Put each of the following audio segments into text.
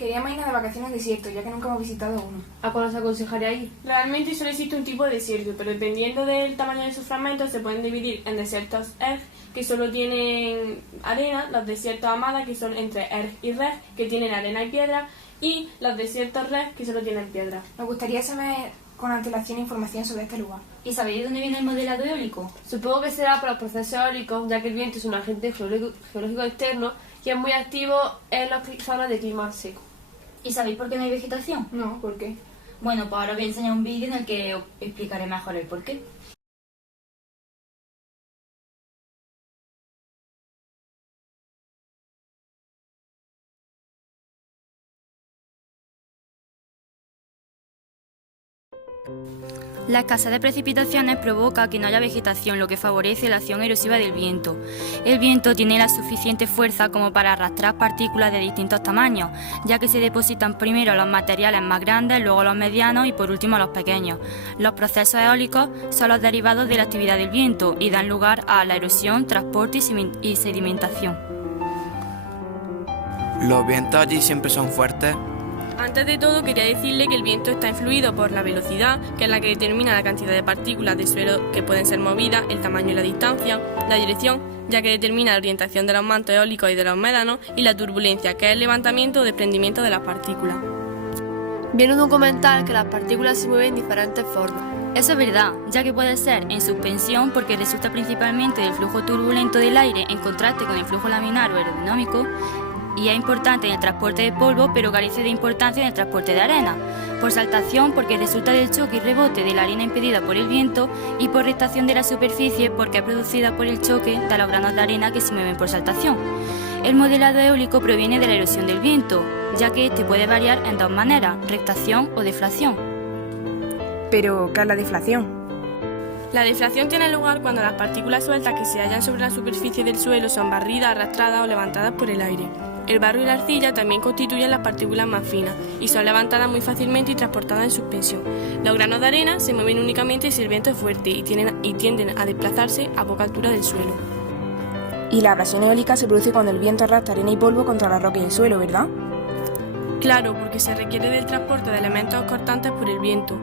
Queríamos irnos de vacaciones al desierto, ya que nunca hemos visitado uno. ¿A cuál os aconsejaría ir? Realmente solo existe un tipo de desierto, pero dependiendo del tamaño de sus fragmentos se pueden dividir en desiertos erg, que solo tienen arena, los desiertos amada, que son entre erg y reg, que tienen arena y piedra, y los desiertos reg, que solo tienen piedra. Nos gustaría saber con antelación información sobre este lugar. ¿Y sabéis de dónde viene el modelado eólico? Supongo que será por los procesos eólicos, ya que el viento es un agente geológico externo y es muy activo en las zonas de clima seco. ¿Y sabéis por qué no hay vegetación? No, ¿por qué? Bueno, pues ahora os voy a enseñar un vídeo en el que os explicaré mejor el por qué. La escasez de precipitaciones provoca que no haya vegetación, lo que favorece la acción erosiva del viento. El viento tiene la suficiente fuerza como para arrastrar partículas de distintos tamaños, ya que se depositan primero los materiales más grandes, luego los medianos y por último los pequeños. Los procesos eólicos son los derivados de la actividad del viento y dan lugar a la erosión, transporte y sedimentación. ¿Los vientos allí siempre son fuertes? Antes de todo, quería decirle que el viento está influido por la velocidad, que es la que determina la cantidad de partículas de suelo que pueden ser movidas, el tamaño y la distancia, la dirección, ya que determina la orientación de los mantos eólicos y de los médanos, y la turbulencia, que es el levantamiento o desprendimiento de las partículas. Viene un documental que las partículas se mueven de diferentes formas. Eso es verdad, ya que puede ser en suspensión porque resulta principalmente del flujo turbulento del aire en contraste con el flujo laminar o aerodinámico, y es importante en el transporte de polvo, pero carece de importancia en el transporte de arena. Por saltación, porque resulta del choque y rebote de la arena impedida por el viento, y por rectación de la superficie, porque es producida por el choque de los granos de arena que se mueven por saltación. El modelado eólico proviene de la erosión del viento, ya que este puede variar en dos maneras, rectación o deflación. Pero, ¿qué es la deflación? La deflación tiene lugar cuando las partículas sueltas que se hallan sobre la superficie del suelo son barridas, arrastradas o levantadas por el aire. El barro y la arcilla también constituyen las partículas más finas y son levantadas muy fácilmente y transportadas en suspensión. Los granos de arena se mueven únicamente si el viento es fuerte y tienden a desplazarse a poca altura del suelo. Y la abrasión eólica se produce cuando el viento arrastra arena y polvo contra la roca y el suelo, ¿verdad? Claro, porque se requiere del transporte de elementos cortantes por el viento.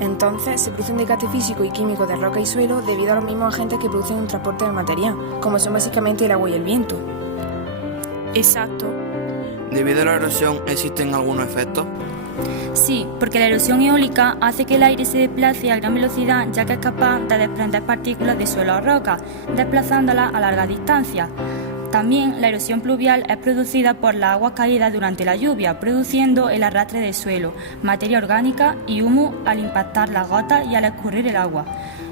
Entonces, se produce un desgaste físico y químico de roca y suelo debido a los mismos agentes que producen un transporte de material, como son básicamente el agua y el viento. Exacto. ¿Debido a la erosión existen algunos efectos? Sí, porque la erosión eólica hace que el aire se desplace a gran velocidad, ya que es capaz de desprender partículas de suelo o roca, desplazándolas a larga distancia. También la erosión pluvial es producida por las aguas caídas durante la lluvia, produciendo el arrastre del suelo, materia orgánica y humo al impactar las gotas y al escurrir el agua.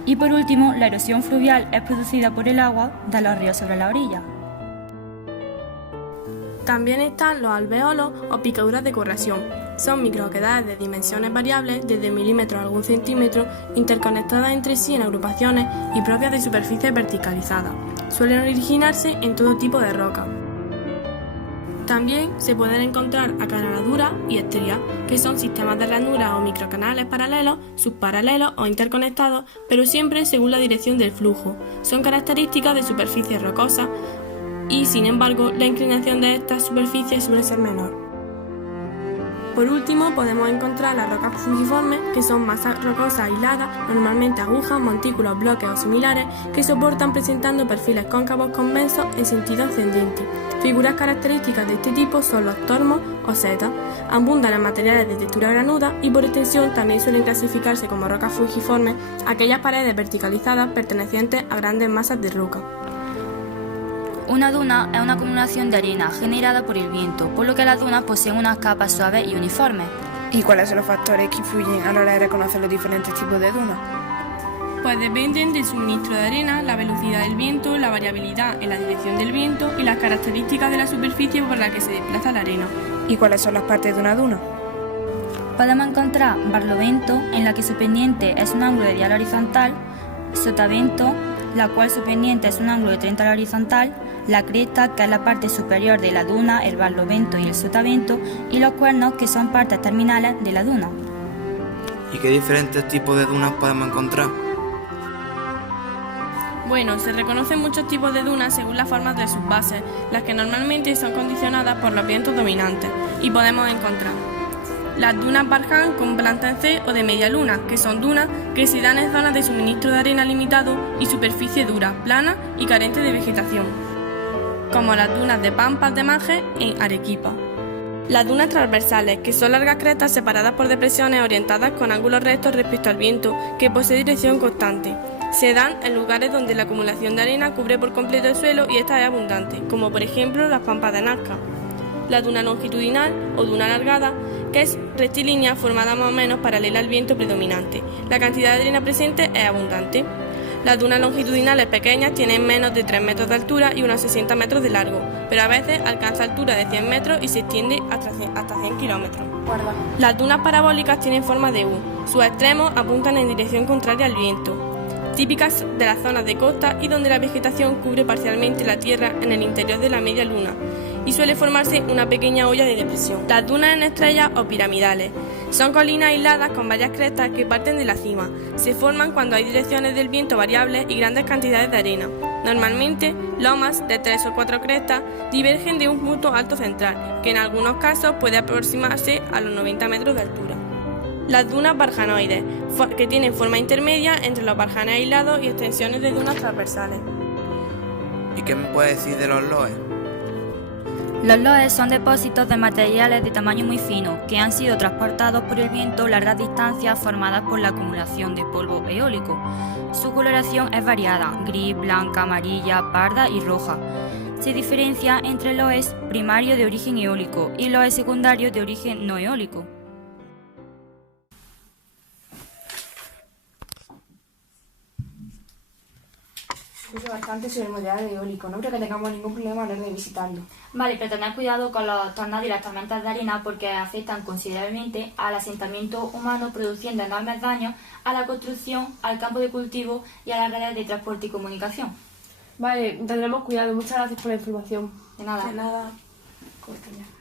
Y por último, la erosión fluvial es producida por el agua de los ríos sobre la orilla. También están los alvéolos o picaduras de corrosión. Son microoquedades de dimensiones variables, desde milímetros a algún centímetro, interconectadas entre sí en agrupaciones y propias de superficies verticalizadas. Suelen originarse en todo tipo de roca. También se pueden encontrar acanaladuras y estrías, que son sistemas de ranuras o microcanales paralelos, subparalelos o interconectados, pero siempre según la dirección del flujo. Son características de superficies rocosas y, sin embargo, la inclinación de estas superficies suele ser menor. Por último, podemos encontrar las rocas fusiformes, que son masas rocosas aisladas, normalmente agujas, montículos, bloques o similares, que soportan presentando perfiles cóncavos convexos en sentido ascendente. Figuras características de este tipo son los tormos o setas. Abundan en materiales de textura granuda y por extensión también suelen clasificarse como rocas fusiformes aquellas paredes verticalizadas pertenecientes a grandes masas de roca. Una duna es una acumulación de arena generada por el viento, por lo que las dunas poseen unas capas suaves y uniformes. ¿Y cuáles son los factores que influyen a la hora de reconocer los diferentes tipos de dunas? Pues dependen del suministro de arena, la velocidad del viento, la variabilidad en la dirección del viento y las características de la superficie por la que se desplaza la arena. ¿Y cuáles son las partes de una duna? Podemos encontrar barlovento, en la que su pendiente es un ángulo de dial horizontal, sotavento, la cual su pendiente es un ángulo de 30 a la horizontal, la cresta, que es la parte superior de la duna, el barlovento y el sotavento, y los cuernos, que son partes terminales de la duna. ¿Y qué diferentes tipos de dunas podemos encontrar? Bueno, se reconocen muchos tipos de dunas según las formas de sus bases, las que normalmente son condicionadas por los vientos dominantes. y podemos encontrar las dunas Barham con planta en C o de media luna, que son dunas que se dan en zonas de suministro de arena limitado y superficie dura, plana y carente de vegetación, como las dunas de Pampas de Maje en Arequipa. Las dunas transversales, que son largas crestas separadas por depresiones orientadas con ángulos rectos respecto al viento, que posee dirección constante. Se dan en lugares donde la acumulación de arena cubre por completo el suelo y esta es abundante, como por ejemplo las Pampas de Nazca. La duna longitudinal o duna alargada, que es rectilínea formada más o menos paralela al viento predominante. La cantidad de arena presente es abundante. Las dunas longitudinales pequeñas tienen menos de 3 metros de altura y unos 60 metros de largo, pero a veces alcanza altura de 100 metros y se extiende hasta 100 kilómetros. Las dunas parabólicas tienen forma de U. Sus extremos apuntan en dirección contraria al viento, típicas de las zonas de costa y donde la vegetación cubre parcialmente la tierra en el interior de la media luna y suele formarse una pequeña olla de depresión. Las dunas en estrellas o piramidales son colinas aisladas con varias crestas que parten de la cima. Se forman cuando hay direcciones del viento variables y grandes cantidades de arena. Normalmente, lomas de 3 o 4 crestas divergen de un punto alto central, que en algunos casos puede aproximarse a los 90 metros de altura. Las dunas barjanoides, que tienen forma intermedia entre los barjanes aislados y extensiones de dunas transversales. ¿Y qué me puede decir de los loes? Los loes son depósitos de materiales de tamaño muy fino que han sido transportados por el viento largas distancias formadas por la acumulación de polvo eólico. Su coloración es variada, gris, blanca, amarilla, parda y roja. Se diferencia entre loes primarios de origen eólico y loes secundarios de origen no eólico. Bastante sobre el modelo eólico, no creo que tengamos ningún problema a la hora de visitarlo. Vale, pero tened cuidado con los tornados y las tormentas de arena porque afectan considerablemente al asentamiento humano, produciendo enormes daños a la construcción, al campo de cultivo y a las redes de transporte y comunicación. Vale, tendremos cuidado. Muchas gracias por la información. De nada. De nada. Corta ya.